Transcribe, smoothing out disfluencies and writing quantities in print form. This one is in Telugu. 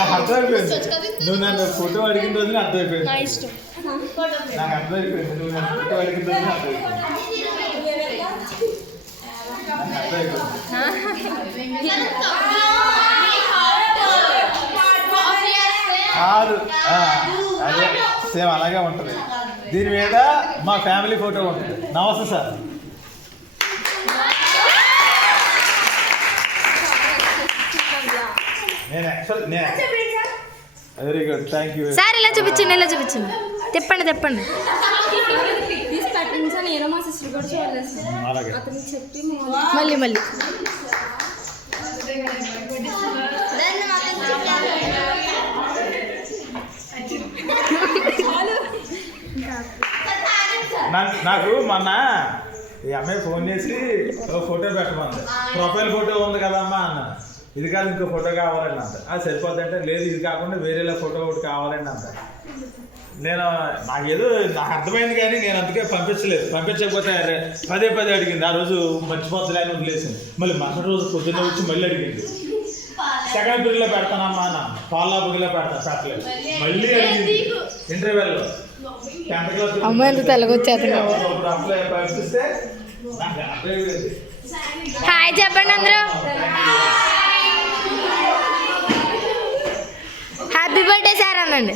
నాకు అర్థమైపోయింది. నువ్వు నన్ను ఫోటో అడిగిన రోజున అర్థమైపోయింది. నాకు అర్థమైపోయింది. నువ్వు నన్ను ఫోటో అడిగిన రోజున అదే సేమ్ అలాగే ఉంటుంది. దీని మీద మా ఫ్యామిలీ ఫోటో ఉంటుంది. నమస్తే sir. Very good, thank you sir. ఇలా చూపించండి, ఇలా చూపించండి. తిప్పండి తిప్పండి. మళ్ళీ మళ్ళీ నాకు మొన్న ఈ అమ్మాయి ఫోన్ చేసి ఫోటో పెట్టమంది. ప్రొఫైల్ ఫోటో ఉంది కదమ్మా అన్న. ఇది కాదు ఇంకో ఫోటో కావాలండి అంట. అది సరిపోద్దంటే లేదు ఇది కాకుండా వేరేలా ఫోటో ఒకటి కావాలండి అంట. నేను నాకు అర్థమైంది కానీ నేను అందుకే పంపించలేదు. పంపించకపోతే పదే అడిగింది. ఆ రోజు మర్చిపోద్దులే అని వదిలేసింది. మళ్ళీ మరుసటి రోజు పొద్దున్న వచ్చి మళ్ళీ అడిగింది. సెకండ్ పీరియడ్లో పెడతానమ్మా అన్న. ఫాలో అప్లో పెట్టలేదు. మళ్ళీ అడిగింది ఇంటర్వ్యూలో. 10th క్లాస్ అమ్మాయిలు తెలగొచ్చేది. హాయ్ చెప్పండి అందరూ. హ్యాపీ బర్త్డే సార్ అనండి.